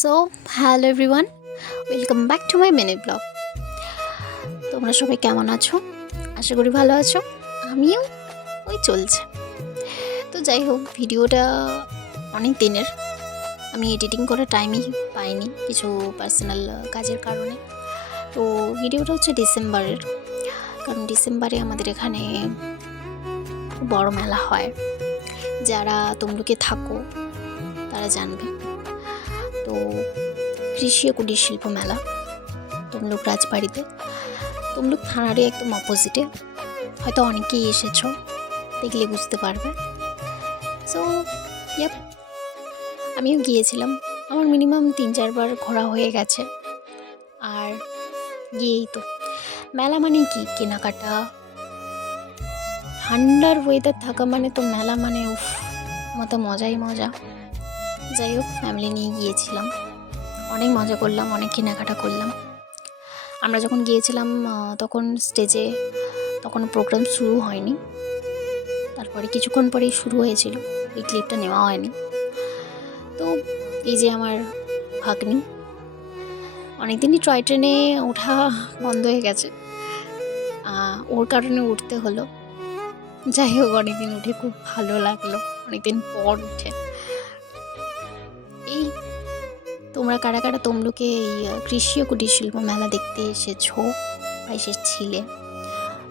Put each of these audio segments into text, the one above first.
So hello everyone, welcome back to my mini blog. তোমরা সবাই কেমন আছো? আশা করি ভালো আছো। আমিও ওই চলছে। তো যাই হোক, ভিডিওটা অনেক দিনের, আমি এডিটিং করার টাইমই পাইনি কিছু পার্সোনাল কাজের কারণে। তো ভিডিওটা হচ্ছে ডিসেম্বরের, কারণ ডিসেম্বরে আমাদের এখানে খুব বড় মেলা হয়। যারা তমলুকে থাকো তারা জানবে। তো কৃষি ও কুটির শিল্প মেলা তমলুক রাজবাড়িতে, তমলুক থানারই একদম অপোজিটে। হয়তো অনেকেই এসেছো, দেখলে বুঝতে পারবে। সো ইয়াপ, আমিও গিয়েছিলাম। আমার মিনিমাম 3-4 বার ঘোরা হয়ে গেছে। আর গিয়েই তো মেলা মানে কি কেনাকাটা, ঠান্ডার ওয়েদার থাকা মানে তো মেলা মানে উফ, মতো মজাই মজা। যাই হোক, ফ্যামিলি নিয়ে গিয়েছিলাম, অনেক মজা করলাম, অনেক কেনাকাটা করলাম। আমরা যখন গিয়েছিলাম তখন স্টেজে তখন প্রোগ্রাম শুরু হয়নি, তারপরে কিছুক্ষণ পরেই শুরু হয়েছিল, এই ক্লিপটা নেওয়া হয়নি। তো এই যে আমার ভাগ্নি, অনেকদিনই টয় ট্রেনে ওঠা বন্ধ হয়ে গেছে, ওর কারণে উঠতে হলো। যাই হোক, অনেকদিন উঠে খুব ভালো লাগলো, অনেকদিন পর উঠে। এই তোমরা কারা কারা তমলুকে এই কৃষি ও কুটির শিল্প মেলা দেখতে এসেছো বা এসেছিলে,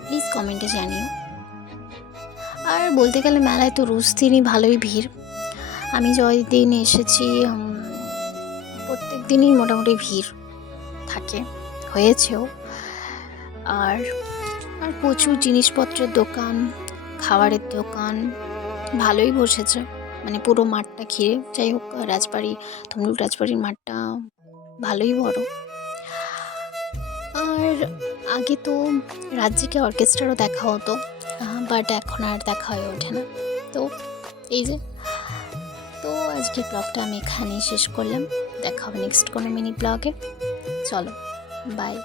প্লিজ কমেন্টে জানিও। আর বলতে গেলে মেলায় তো রোজ দিনই ভালোই ভিড়। আমি যতদিন এসেছি প্রত্যেক দিনই মোটামুটি ভিড় থাকে, হয়েছেও। আর আর প্রচুর জিনিসপত্রের দোকান, খাবারের দোকান ভালোই বসেছে, মানে পুরো মাঠটা ঘিরে। যাই হোক, রাজবাড়ি, তমলুক রাজবাড়ির মাঠটা ভালোই বড়। আর আগে তো রাজ্যিকে অর্কেস্ট্রারও দেখা হতো, বাট এখন আর দেখা হয়ে ওঠে না। তো এই যে, তো আজকের ব্লগটা আমি এখানেই শেষ করলাম। দেখা হবে নেক্সট কোনো মিনি ব্লগে। চলো, বাই।